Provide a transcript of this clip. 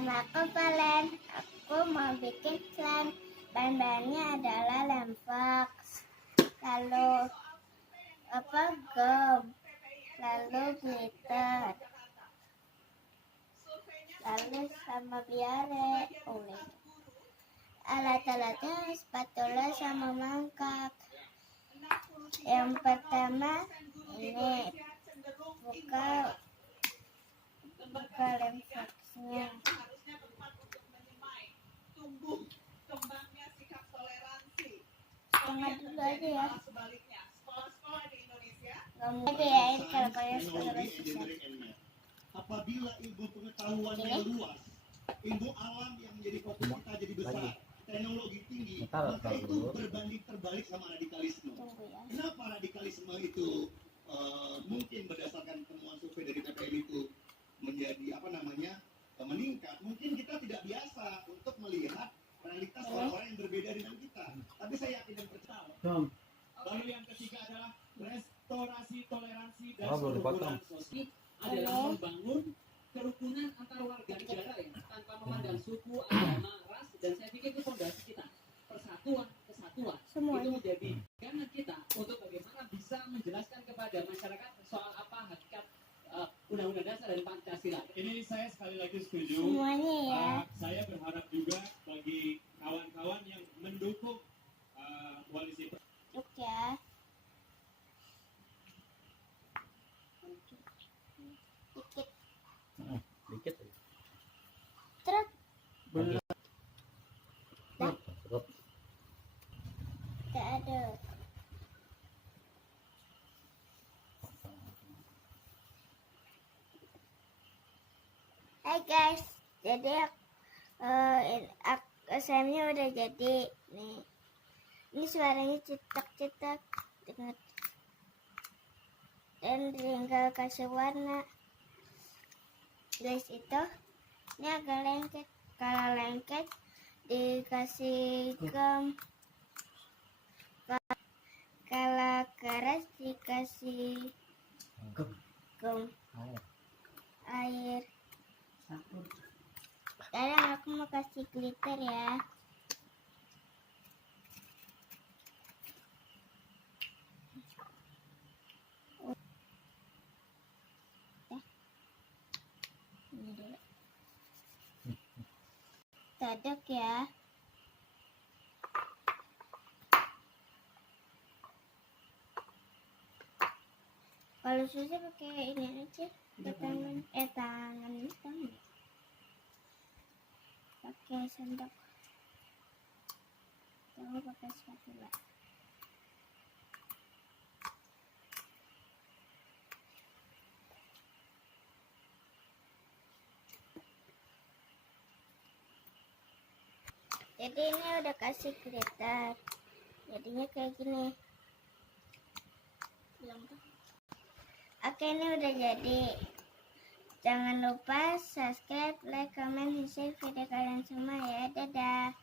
Nama aku Valen. Aku mau bikin slime. Bahan-bahannya adalah lem fox, lalu gum, lalu glitter, lalu sama biare. Alat-alatnya spatula sama mangkok. Yang pertama ini buka lem foxnya. Setengah dulu aja ya. Nggak mau diain kalau kalian susah. Apabila ilmu pengetahuannya luas, ilmu alam yang menjadi fokus kita jadi besar, teknologi tinggi, maka itu berbanding terbalik sama radikalisme. Kenapa radikalisme itu mungkin berdasarkan temuan survei dari PPM itu menjadi meningkat? Mungkin kita tidak biasa untuk melihat realitas orang-orang yang berbeda dengan kita. Tapi saya yakin dan percaya. Lalu yang ketiga adalah restorasi toleransi dan kerukunan sosial adalah membangun kerukunan antar warga negara ya, tanpa memandang suku, agama, ras, dan saya pikir itu fondasi kita. Kesatuan itu menjadi pegangan kita untuk bagaimana bisa menjelaskan kepada masyarakat soal apa hakikat Undang-Undang Dasar dan Pancasila. Ini saya sekali lagi setuju. Semuanya ya. Saya berharap juga bagi kawan-kawan yang mendukung koalisi. Ya. Dikit aja. Truk. Tidak ada. Hai guys, jadi slime-nya udah jadi nih. Ini suaranya cetak-cetak, dengar. Dan tinggal kasih warna. Guys, itu ini agak lengket. Kalau lengket dikasih gum, kalau keras dikasih gum air. Sekarang aku mau kasih glitter ya. Ini dulu. Taduk ya. Kalau susah pakai ini aja. Tangan. Pakai sendok. Jangan pakai spatula. Jadi ini udah kasih glitter. Jadinya kayak gini. Oke, ini udah jadi. Jangan lupa subscribe, like, comment, dan share video kalian semua ya. Dadah.